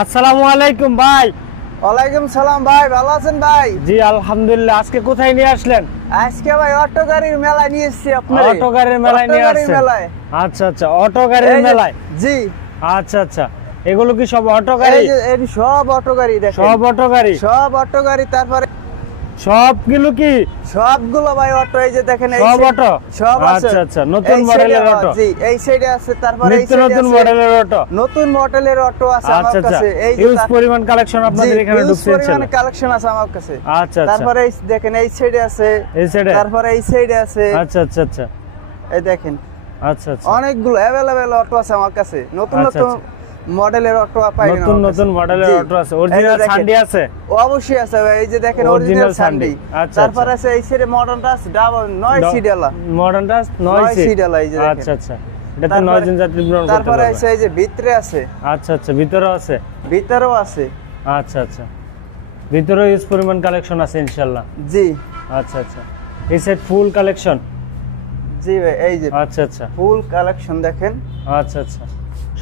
আসসালামু আলাইকুম ভাই। ওয়ালাইকুম সালাম ভাই, ভালো আছেন ভাই? জি আলহামদুলিল্লাহ। আজকে কোথায় নিয়ে আসলেন? আজকে ভাই অটো গাড়ির মেলায় নিয়ে এসেছি আপনার। অটো গাড়ির মেলায় নিয়ে আসছেন? আচ্ছা আচ্ছা, অটো গাড়ির মেলায়। জি আচ্ছা আচ্ছা, এগুলো কি সব অটো গাড়ি? এই সব অটো গাড়ি দেখেন। সব অটো গাড়ি? সব অটো গাড়ি। তারপরে সবগুলো কি? সবগুলো ভাই অটো। এই যে দেখেন সব অটো? সব আছে। আচ্ছা আচ্ছা, নতুন মডেলের অটো? জি, এই সাইডে আছে। তারপরে এই সাইডে নতুন মডেলের অটো? নতুন মডেলের অটো আছে আমার কাছে। এই হিউজ পরিমাণ কালেকশন আপনাদের এখানে ঢুকছে। হিউজ পরিমাণ কালেকশন আছে আমার কাছে। আচ্ছা আচ্ছা, তারপরে এই দেখেন এই সাইডে আছে, এই সাইডে, তারপরে এই সাইডে আছে। আচ্ছা আচ্ছা আচ্ছা, এই দেখেন আচ্ছা আচ্ছা, অনেকগুলো अवेलेबल অটো আছে আমার কাছে। নতুন নতুন মডেলের অটো পাবেন। নতুন নতুন মডেলের অটো আছে। অরিজিনাল সান্ডি আছে? অবশ্যই আছে ভাই। এই যে দেখেন অরিজিনাল সান্ডি। তারপর আছে এই সাইডে মডার্ন টাস ডাবল 9 সিডালা। মডার্ন টাস 9 সিডালা। এই যে দেখেন। আচ্ছা আচ্ছা, এটা তো 9 জন যাত্রী গ্রহণ করতে পারবে। তারপর আছে এই যে ভিতরে আছে। আচ্ছা আচ্ছা, ভিতরেও আছে? ভিতরেও আছে। আচ্ছা আচ্ছা, ভিতরেও ইউজ পরিমাণ কালেকশন আছে ইনশাআল্লাহ। জি আচ্ছা আচ্ছা, এই সেট ফুল কালেকশন? জি ভাই, এই যে আচ্ছা আচ্ছা, ফুল কালেকশন দেখেন। আচ্ছা আচ্ছা,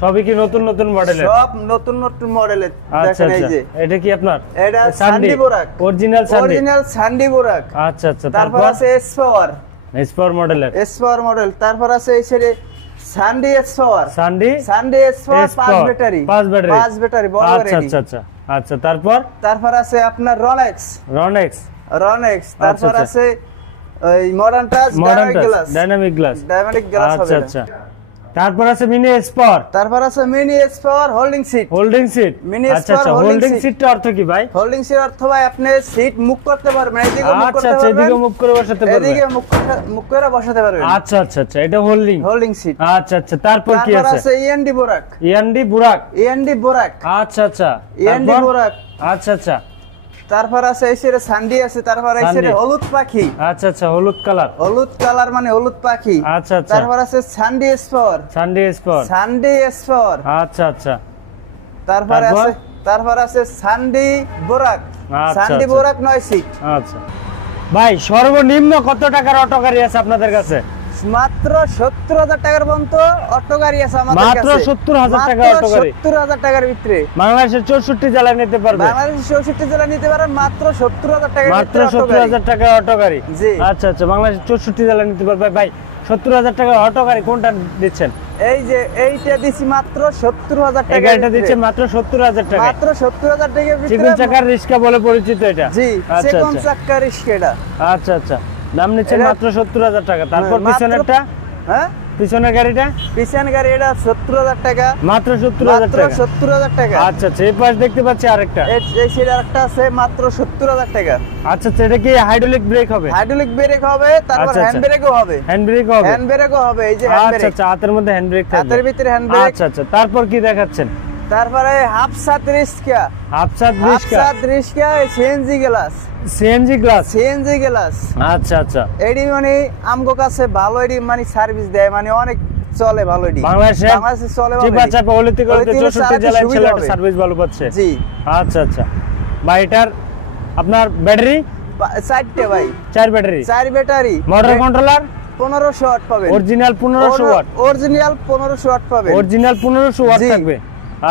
সবই কি নতুন নতুন মডেলের? সব নতুন নতুন মডেলের আচ্ছা দেখেন। এই আচ্ছা, যে এটা কি আপনার? এটা সান্ডি বোরাক, অরিজিনাল সান্ডি? অরিজিনাল সান্ডি বোরাক। আচ্ছা আচ্ছা, তারপর আছে এস পাওয়ার, এস পাওয়ার মডেলের? S power model. তারপর আছে এই সাইডে সান্ডি S power, সান্ডি, সান্ডি S power 5 battery, 5 battery বড় গাড়ি। আচ্ছা আচ্ছা আচ্ছা, তারপর আছে আপনার রনেক্স, রনেক্স, রনেক্স। তারপর আছে এই modern touch dynamic glass, dynamic glass, dynamic glass হবে। আচ্ছা আচ্ছা, তারপর আছে মিনি এস পাওয়ার, তারপর আছে mini S power holding seat, holding seat. Mini S আচ্ছা পাওয়ার আচ্ছা, হোল্ডিং সিটটা অর্থ কি ভাই? হোল্ডিং সিট অর্থ ভাই আপনি সিট মুভ করতে পারবেন, এদিকে মুভ করতে আচ্ছা আচ্ছা, পারবেন, এদিকে মুভ করে বসাতে পারবেন, এদিকে মুভ করে বসাতে পারবেন। আচ্ছা আচ্ছা আচ্ছা, এটা হোল্ডিং, হোল্ডিং সিট। আচ্ছা আচ্ছা, তারপর কি আছে? তারপর আছে ইএনডি বোরাক, ইএনডি বুরাক, ইএনডি বোরাক। আচ্ছা আচ্ছা, ইএনডি বোরাক। আচ্ছা আচ্ছা, তারপর আছে এই সাইডে সান্ডি আছে। তারপর এই সাইডে হলুদ পাখি। আচ্ছা আচ্ছা, হলুদ কালার, হলুদ কালার মানে হলুদ পাখি। আচ্ছা আচ্ছা, তারপর আছে সান্ডি S power, সান্ডি S power, সান্ডি S power. আচ্ছা আচ্ছা, তারপর আছে সান্ডি বোরাক, আচ্ছা, সান্ডি আচ্ছা। বোরাক 9 সিট। আচ্ছা ভাই, সর্বনিম্ন কত টাকার অটো গাড়ি আছে আপনাদের কাছে? মাত্র 70,000 টাকার পর্যন্ত অটো গাড়ি আছে আমাদের কাছে। মাত্র 70,000 টাকা অটো গাড়ি? 70,000 টাকার ভিতরে বাংলাদেশের 64 জেলায় নিতে পারবে? বাংলাদেশের 64 জেলা নিতে পারেন মাত্র 70,000 টাকার মাত্র ভিতরে। 70,000 টাকা অটো গাড়ি? জি। আচ্ছা আচ্ছা, বাংলাদেশের 64 জেলায় নিতে পারবে। ভাই 70,000 টাকার অটো গাড়ি কোনটা দিচ্ছেন? এই যে এইটা দিছি মাত্র 70,000 টাকা। এই গাড়িটা দিচ্ছে মাত্র 70,000 টাকা? মাত্র 70,000 টাকার ভিতরে। চিকন চাকার রিস্কা বলে পরিচিত এটা? জি, আচ্ছা চিকন আচ্ছা, চাকার রিস্কা এটা। আচ্ছা আচ্ছা, দাম নিচ্ছে এটা- মাত্র 70,000 টাকা। তারপর মাত্র- পিছনেরটা? হ্যাঁ, পিছনের গাড়িটা? পিছন গাড়ি এটা 70,000 টাকা। মাত্র 70,000 মাত্র টাকা? 70,000 টাকা। আচ্ছা আচ্ছা, এই পাশ দেখতে পাচ্ছি আরেকটা। এই সাইডে আরেকটা আছে মাত্র 70,000 টাকা। আচ্ছা আচ্ছা, এটা কি হাইড্রোলিক ব্রেক হবে? হাইড্রোলিক ব্রেক হবে, তারপর আচ্ছা, হ্যান্ড আচ্ছা। ব্রেকও হবে। হ্যান্ড ব্রেক হবে? হ্যান্ড ব্রেকও হবে। এই যে হ্যান্ড আচ্ছা ব্রেক, আচ্ছা, হাতের মধ্যে হ্যান্ড ব্রেক থাকবে? হাতের ভিতরে হ্যান্ড ব্রেক। আচ্ছা আচ্ছা, তারপর কি দেখাচ্ছেন? তারপরে হাফসাত রিস্কা, হাফসাত রিস্কা, হাফসাত রিস্কা CNG glass, CNG glass, CNG glass. আচ্ছা আচ্ছা, এডি মানে আমগো কাছে ভালো, এডি মানে সার্ভিস দেয়, মানে অনেক চলে ভালো। এডি বাংলাদেশে চলে ভালো। চিপা চাপা হলিতে করতে 64 জেলায় ছেলেটা সার্ভিস ভালো পাচ্ছে? জি। আচ্ছা আচ্ছা, ভাই এটার আপনার ব্যাটারি? 4টে ভাই, 4 battery? 4 battery. Motor controller? 1500 watt পাবেন। Original 1500 watt? অরিজিনাল 1500 ওয়াট পাবেন। অরিজিনাল 1500 ওয়াট জি। থাকবে?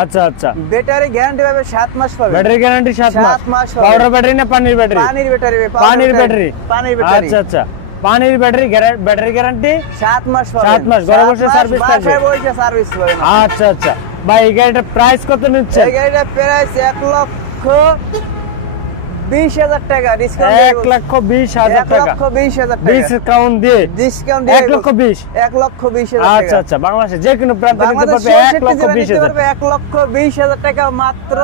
আচ্ছা আচ্ছা, ব্যাটারি গ্যারান্টি পাবে 7 মাস পাবে। ব্যাটারি গ্যারান্টি 7 মাস? 7 মাস পাবে। পাউডার ব্যাটারি না পানির ব্যাটারি? পানির ব্যাটারি, পানির ব্যাটারি? পানির ব্যাটারি। আচ্ছা আচ্ছা, পানির ব্যাটারি, ব্যাটারি গ্যারান্টি 7 মাস পাবে। 7 মাস ঘরে বসে সার্ভিস থাকবে? বাসায় বসে সার্ভিস পাবেন। আচ্ছা আচ্ছা, ভাই এই গাড়িটার প্রাইস কত নিচ্ছে? এই গাড়িটা প্রাইস 1,20,000 টাকা। ডিসকাউন্ট 1,20,000 টাকা? 1,20,000 টাকা ডিসকাউন্ট দিয়ে? ডিসকাউন্ট দিয়ে 1,20,000? 1,20,000 টাকা। আচ্ছা আচ্ছা, বাংলাদেশে যে কোনো প্রান্তে নিতে পারবে 1,20,000? 1,20,000 টাকা মাত্র।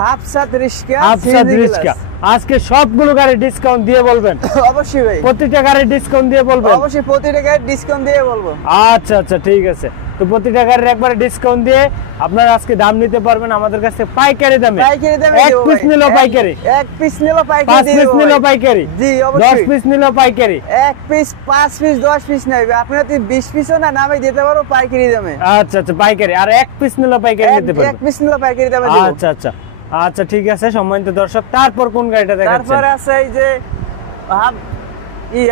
হাফসাত রিস্কা, আফসাদ রিস্কা। আজকে সবগুলো গাড়ি ডিসকাউন্ট দিয়ে বলবেন? অবশ্যই ভাই, প্রতিটা গাড়ি ডিসকাউন্ট দিয়ে বলবেন? অবশ্যই প্রতিটা গাড়ি ডিসকাউন্ট দিয়ে বলবো। আচ্ছা আচ্ছা, ঠিক আছে। তো প্রতিটা গাড়ির একবারে ডিসকাউন্ট দিয়ে আপনারা আজকে দাম নিতে পারবেন আমাদের কাছে পাইকারি দামে? পাইকারি দামে এক দেব পিস ভাই। নিলো পাইকারি? এক পিস নিলো পাইকারি 5 দিয়ে পিস দেব নিলো ভাই। পাইকারি? জি 10 অবশ্যই। পিস নিলো পাইকারি? এক পিস, 5 পিস, 10 পিস নেবে আপনি, যদি 20 পিসও না নামে দিতে পারো পাইকারি দামে। আচ্ছা আচ্ছা, পাইকারি। আর এক পিস নিলো পাইকারি নিতে এক পারবেন? পিস নিলো পাইকারি দামে দেব। আচ্ছা আচ্ছা আচ্ছা, ঠিক আছে সম্মানিত দর্শক। তারপর কোন গাড়িটা দেখাচ্ছেন? তারপরে আছে এই যে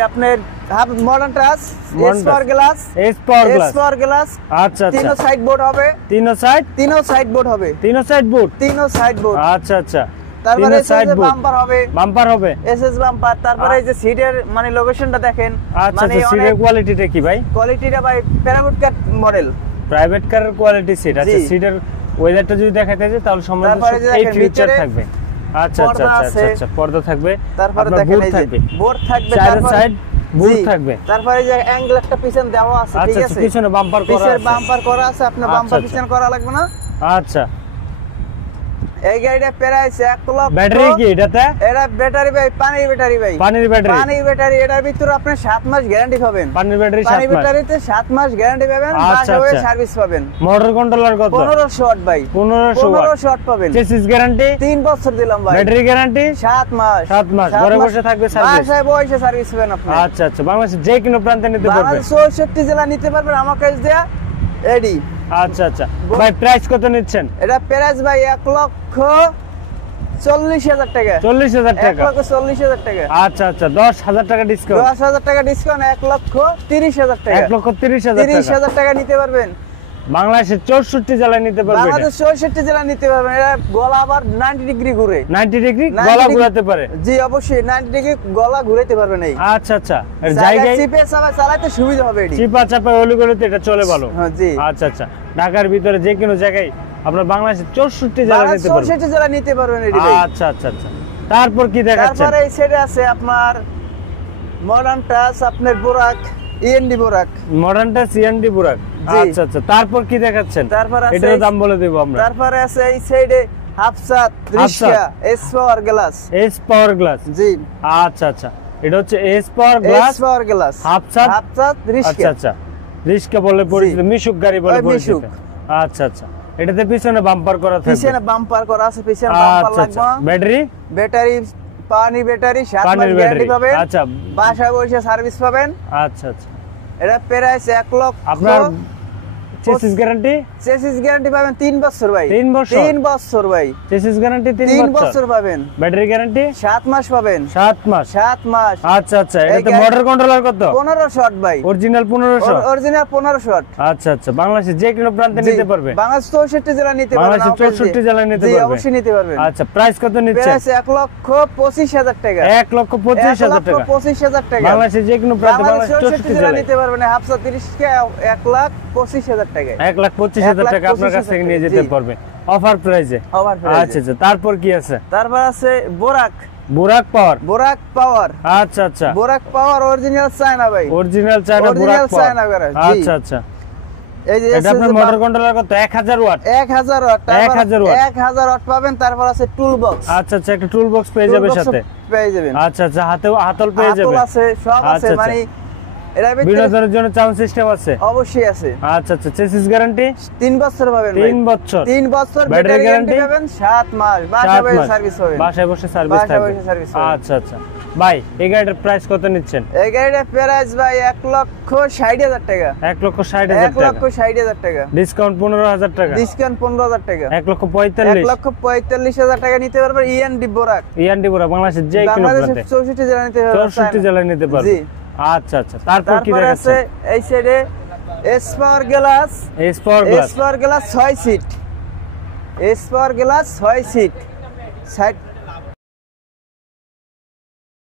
আপনার modern touch, S power glass, S power glass. আচ্ছা আচ্ছা, তিনও সাইড বোর্ড হবে, তিনও সাইড বোর্ড হবে, তিনও সাইড বোর্ড। আচ্ছা আচ্ছা, তারপরে এসএস বাম্পার হবে, এসএস বাম্পার। তারপরে এই যে সিটের মানে লোকেশনটা দেখেন। আচ্ছা আচ্ছা, সিটের কোয়ালিটিটা কি ভাই? কোয়ালিটিটা ভাই প্রাইভেট কার মডেল, প্রাইভেট কারের কোয়ালিটি সিট। আচ্ছা, সিটের ওয়েদারটা যদি দেখাতে যায় তাহলে সম্পূর্ণ এই ফিচার থাকবে। আচ্ছা আচ্ছা আচ্ছা আচ্ছা, পর্দা থাকবে, তারপরে দেখেন এই যে বোর্ড থাকবে, চার সাইড বোর্ড থাকবে। তারপরে যে অ্যাঙ্গেল একটা পিছন দেওয়া আছে, ঠিক আছে? আচ্ছা, পিছনে বাম্পার করা আছে, পিছনে বাম্পার করা আছে, আপনার বাম্পার পিছন করা লাগবে না। আচ্ছা, এই গাড়িটা প্রাইস 1 লক্ষ। ব্যাটারি কি এটাতে? এটা ব্যাটারি ভাই, পানির ব্যাটারি ভাই, পানির ব্যাটারি। এটার ভিতরে আপনি 7 মাস গ্যারান্টি পাবেন। পানির ব্যাটারি 7 মাস, পানির ব্যাটারিতে 7 মাস গ্যারান্টি পাবেন, আচ্ছা বাসায় আচ্ছা, সার্ভিস পাবেন। মোটর কন্ট্রোলার কত? 1500 ওয়াট ভাই, 1500 ওয়াট পাবেন। চেসিস গ্যারান্টি 3 বছর দিলাম ভাই। ব্যাটারি গ্যারান্টি 7 মাস, 7 মাস, ঘরে বসে থাকবে সার্ভিস, বাসায় বসে সার্ভিস পাবেন আপনি। আচ্ছা আচ্ছা, বাংলাদেশের যে কোনো প্রান্তে নিতে পারবেন, বাংলাদেশ 64 জেলা নিতে পারবেন আমার কাছে দেয়া এডি। আচ্ছা আচ্ছা ভাই, প্রাইস কত নিচ্ছেন? এটা প্রাইস ভাই 1,40,000 টাকা। 40,000 টাকা, 1,40,000 টাকা। আচ্ছা আচ্ছা, 10,000 টাকা ডিসকাউন্ট, 10,000 টাকা ডিসকাউন্ট, 1,30,000 টাকা। 1,30,000 টাকা, 30,000 টাকা নিতে পারবেন। বাংলাদেশের 64 জেলায় নিতে পারবেন, বাংলাদেশ 64 জেলা নিতে পারবেন। এটা গলা আবার 90 ডিগ্রি ঘুরে, 90 ডিগ্রি গলা ঘোরাতে পারে। জি অবশ্যই 90 ডিগ্রি গলা ঘুরাতে পারবেন। এই আচ্ছা আচ্ছা, এর জায়গায় চিপে চালাতে সুবিধা হবে এডি, চিপা চাপা অলিগলিতে এটা চলে ভালো। হ্যাঁ জি। আচ্ছা আচ্ছা, ঢাকার ভিতরে যে কোনো জায়গায় আপনার বাংলাদেশের 64 জেলা নিতে পারবেন, 64 জেলা নিতে পারবেন এডি ভাই। আচ্ছা আচ্ছা আচ্ছা, তারপর কি দেখাচ্ছেন? তারপরে এই সাইডে আছে আপনার মডার্ন টাচ, আপনার বোরাক, ইএনডি বোরাক, মডার্নটা সিএনডি বুরাক। আচ্ছা আচ্ছা, তারপর কি দেখাচ্ছেন? তারপর আছে এটার দাম বলে দেব আমরা। তারপরে আছে এই সাইডে হাফসাত রিস্কা, S power glass, S power glass. জি আচ্ছা আচ্ছা, এটা হচ্ছে S power glass, S power glass, হাফসাত রিস্কা। আচ্ছা আচ্ছা, রিস্কা বলে পরিচিত, মিশুক গাড়ি বলে পরিচিত। মিশুক। আচ্ছা আচ্ছা, এটাতে পিছনে বাম্পার করা থাকবে, পিছনে বাম্পার করা আছে, পিছনে বাম্পার আচ্ছা আচ্ছা, লাগবে। ব্যাটারি পানি ব্যাটারি 7 মাস পানির গ্যারান্টি ব্যাটারি। পাবেন। আচ্ছা, বাসায় বসে সার্ভিস পাবেন। আচ্ছা আচ্ছা, এটা প্রাইস 1 লক্ষ। আপনার চেসিস গ্যারান্টি? চেসিস গ্যারান্টি পাবেন 3 বছর ভাই, 3 বছর? 3 বছর ভাই, চেসিস গ্যারান্টি 3 3 বছর বছর পাবেন। ব্যাটারি গ্যারান্টি 7 মাস পাবেন, 7 মাস। 7 মাস। আচ্ছা আচ্ছা, এটাতে মোটর কন্ট্রোলার কত? 1500 ওয়াট ভাই, অরিজিনাল 1500? Original 1500 watt. আচ্ছা আচ্ছা, বাংলাদেশের যে কোনো প্রান্তে নিতে পারবে, বাংলাদেশ 64 জেলা নিতে পারবেন, বাংলাদেশের 64 জেলায় নিতে জি পারবে, অবশ্যই নিতে পারবেন। আচ্ছা, প্রাইস কত নিচ্ছে? প্রাইস 1,25,000 টাকা, 1,25,000 টাকা, 1,25,000 টাকা। বাংলাদেশের যে কোনো প্রান্তে, বাংলাদেশ বাংলাদেশ 64 জেলা জেলায় নিতে পারবেন। হাফসা 30 কে 1,25,000 টাকা, 1,25,000 টাকা আপনার কাছ থেকে নিয়ে যেতে জি। পারবে অফার প্রাইসে। Over price. আচ্ছা আচ্ছা, তারপর কি আছে? তারপর আছে বোরাক, বুরাক পাওয়ার। বোরাক পাওয়ার, আচ্ছা আচ্ছা, বোরাক পাওয়ার অরিজিনাল চায়না ভাই, অরিজিনাল চায়না বুরাক Original চায়না পাওয়ার। করা, জি। আচ্ছা আচ্ছা, এই যে এটা আপনার মোটর কন্ট্রোলার কত? 1000 ওয়াট, 1000 ওয়াট, 1000 ওয়াট, 1000 ওয়াট পাবেন। তারপর আছে টুল বক্স, আচ্ছা আচ্ছা, একটা টুল বক্স পেয়ে যাবে সাথে, পেয়ে যাবেন। আচ্ছা আচ্ছা, হাতল পেয়ে যাবে, হাতল আছে, সব আছে, আচ্ছা, মানে এর ভিতরে বিনোদনের জন্য সাউন্ড সিস্টেম আছে, অবশ্যই আছে। আচ্ছা আচ্ছা, চেসিস গ্যারান্টি 3 বছর পাবেন ভাই, 3 বছর, 3 বছর ব্যাটারি ব্যাটারি গ্যারান্টি গ্যারান্টি পাবেন, 7 মাস বাসায় বসে সার্ভিস পাবেন, বাসায় বসে সার্ভিস বাসায় থাকবে। বসে সার্ভিস পাবেন। আচ্ছা আচ্ছা ভাই, এই গাড়িটার প্রাইস কত নিচ্ছেন? এই গাড়িটার প্রাইস ভাই 1,60,000 টাকা, 1,60,000 টাকা, 1,60,000 টাকা, ডিসকাউন্ট 15,000 টাকা, ডিসকাউন্ট 15,000 টাকা, 1,45,000, 1,45,000 টাকা নিতে পারবেন। ইএনডি বোরাক, ইয়ান্ডি পুরা বাংলাদেশের যে কোনো বাংলাদেশের প্রান্তে 64 জেলা নিতে পারবেন, 64 জেলায় নিতে পারবে। জি। আচ্ছা আচ্ছা, তারপর কি তারপর আছে দেখাচ্ছেন? এই সাইডে S power glass, S power glass, 6 seat, S power glass 6 seat,